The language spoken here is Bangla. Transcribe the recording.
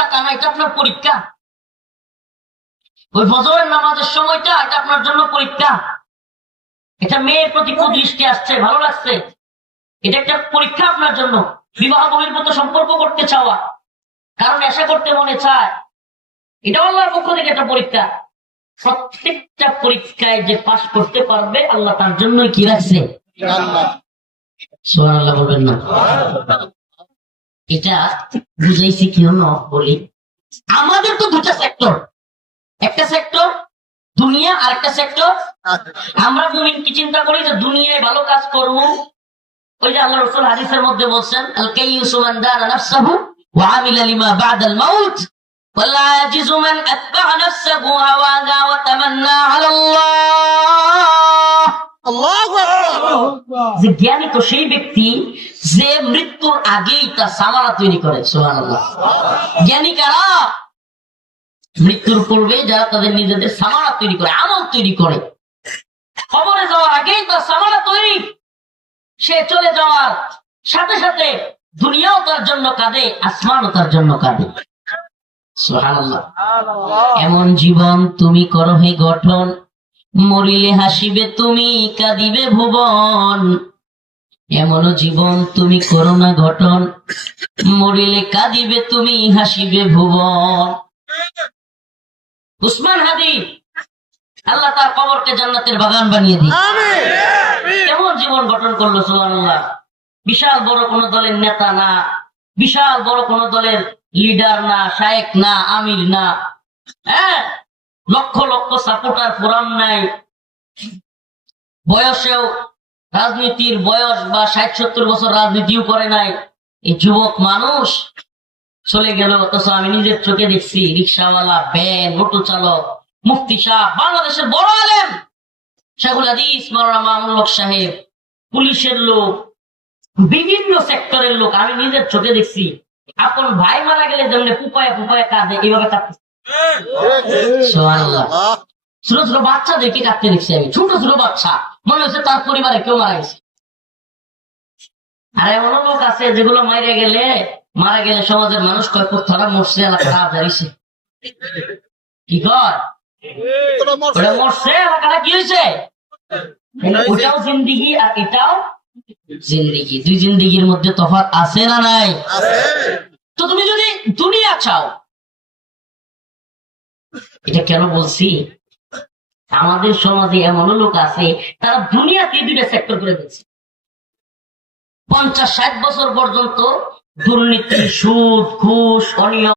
টাকা না, এটা আপনার পরীক্ষা। ওই ফজরের নামাজের সময়টা এটা আপনার জন্য পরীক্ষা। এটা মেয়ের প্রতি কুদৃষ্টি আসছে, ভালো লাগছে, এটা একটা পরীক্ষা আপনার জন্য। বিবাহ বহির্ভূত সম্পর্ক করতে চাওয়া, কারণ নেশা করতে মনে চায়, এটা আল্লাহর পক্ষ থেকে একটা পরীক্ষা। প্রত্যেকটা পরীক্ষায় যে পাশ করতে পারবে আল্লাহ তার জন্যই কি রাখছে, সুবহানাল্লাহ বলবেন না? এটা বুঝাইছি কি জন্য বলি, আমাদের তো দুটা সেক্টর, একটা সেক্টর দুনিয়া আর একটা সেক্টর। আমরা মুমিন কি চিন্তা করি যে দুনিয়ায় ভালো কাজ করব। ওই যে আল্লাহ রাসূল হাদিসের মধ্যে বলছেন, আল কাইয়ুসু মান দানা নাফসাহু ওয়া আমিলা লিমা বা'দাল মাউত ওয়ালা ইয়াজিজু মান আতবা'a নাফসাহু হাওয়াহা ওয়া তামান্না আলা আল্লাহ। আল্লাহু আকবার। যে জ্ঞানী তো সেই ব্যক্তি যে মৃত্যুর আগেই তার সামানা তৈরি করে। সুবহানাল্লাহ। জ্ঞানী কারা? মৃত্যুর পূর্বে যারা তাদের নিজেদের সামানা তৈরি করে, আমল তৈরি করে, কবরে যাওয়ার আগেই তার সামানা তৈরি। সে চলে যাওয়ার সাথে সাথে দুনিয়াও তার জন্য কাঁদে, আসমানও তার জন্য কাঁদে। সুবহানাল্লাহ। এমন জীবন তুমি করো হে গঠন, মরিলে হাসিবে তুমি, কাঁদিবে ভুবন। এমন জীবন তুমি করো না গঠন, মরিলে কাঁদিবে তুমি, হাসিবে ভুবন। উসমান হাদি, আল্লাহ তার কবরকে জান্নাতের বাগান বানিয়ে দিন। কেমন জীবন গঠন করলো, সুবহানাল্লাহ। বিশাল বড় কোন দলের নেতা না, বিশাল বড় কোন দলের লিডার না, শায়েক না, আমির না, হ্যাঁ, লক্ষ লক্ষ সাপোর্টার ফোরাম নাই, বয়সেও রাজনীতির বয়স বা 60-70 বছর রাজনীতিও করে নাই। এই যুবক মানুষ চলে গেল, অথচ আমি নিজের চোখে দেখছি রিক্সাওয়ালা, ভ্যান, অটো চালক, মুফতি সাহেব, বাংলাদেশের বড় আলেম শেখুল হাদিস মাওলানা মামুনুল হক সাহেব, পুলিশের লোক, বিভিন্ন সেক্টরের লোক, আমি নিজের চোখে দেখছি। আপন ভাই মারা গেলে যেমন পুপায়া পুপায়া কাঁদে, এইভাবে কাঁদতেছে। সুবহানাল্লাহ। ছোট ছোট বাচ্চাদেরকে কাঁদতে দেখছি আমি, ছোট ছোট বাচ্চা, মনে হচ্ছে তার পরিবারে কেউ মারা গেছে। আর এমন লোক আছে যেগুলো মারা গেলে সমাজের মানুষ কয় পুত্রা মরছে, এলাকা হাজারিছে, কি কয় ওটা মরছে, এলাকাটা কি হয়েছে। ওটাও জিন্দিগি আর এটাও জিন্দিগি, দুই জিন্দিগির মধ্যে তফাৎ আছে না নাই? তো তুমি যদি দুনিয়া চাও, এটা কেন বলছি, আমাদের সমাজে এমন লোক আছে তারা দুনিয়াতে দুইটা সেক্টর করে দিচ্ছে। 50-60 বছর পর্যন্ত দুর্নীতি, সুদ, ঘুষ, অনিয়ম